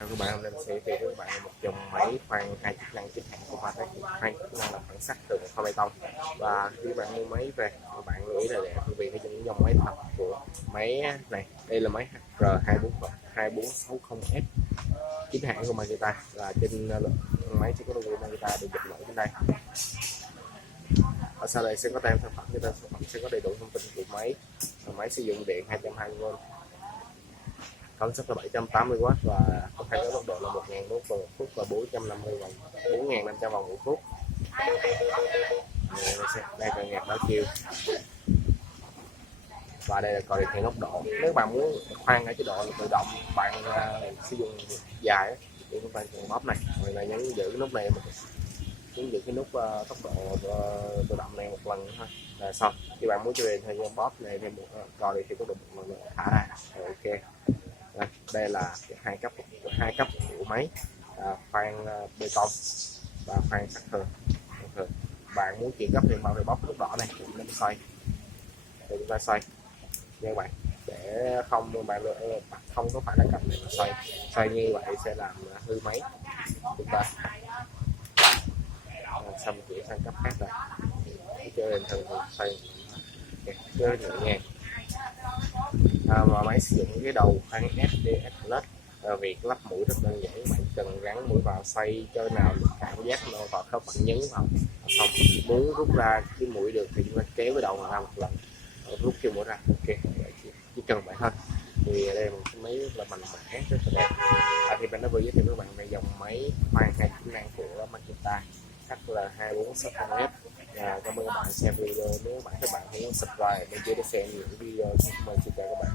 Các bạn, hôm nay mình sẽ giới thiệu với các bạn một dòng máy khoan hai chức năng chính hãng của Patek. Hai chức năng là phản xắc từ kho bê tông. Và khi bạn mua máy về, các bạn lưu ý là để phân biệt những dòng máy thật của máy này. Đây là máy HR2460F chính hãng của Makita, và trên máy sẽ có logo Makita được dập nổi trên đây. Ở sau đây sẽ có tem sản phẩm, trên tem sản phẩm sẽ có đầy đủ thông tin của máy. Máy sử dụng điện 220V, công suất là 780W và có khai tốc độ là 1000 nút vào 1 phút và 450 vòng 1 phút. Đây là nhạc báo chiều, và đây là còi điều khiển tốc độ. Nếu bạn muốn khoan ở chế độ tự động, bạn sử dụng dài thì chúng ta chọn bóp này, rồi là nhấn giữ cái nút này, nhấn giữ cái nút tốc độ tự động này một lần thôi là xong. Khi bạn muốn cho về thời gian bóp này thì còi điều khiển tốc độ một lần thả ra. Rồi, ok. Đây là hai cấp của máy khoan bê tông và khoan sắt thường. Bạn muốn chuyển cấp thì bạn phải bóc nút đỏ này để xoay, để chúng ta xoay như vậy, để bạn không có phải là cầm này mà xoay như vậy sẽ làm hư máy chúng ta. Xong chuyển sang cấp khác rồi, chơi bình thường xoay chơi nhẹ nhàng. Mà máy sử dụng cái đầu khoan SDS Plus. Việc lắp mũi rất đơn giản, bạn cần gắn mũi vào xoay cho nào cảm giác nó vào khớp, bạn nhấn vào xong. Muốn rút ra cái mũi được thì chúng ta kéo cái đầu ra một lần, rút cái mũi ra. Ok, chỉ cần vậy thôi. Thì đây là một cái máy rất là mạnh mẽ, rất là đẹp. Thì mình đã vừa giới thiệu với các bạn về dòng máy khoan hai chức năng của Makita HR2460F. Cảm ơn các bạn xem video. Nếu các bạn muốn subscribe bên dưới để xem những video của mình, xin chào các bạn.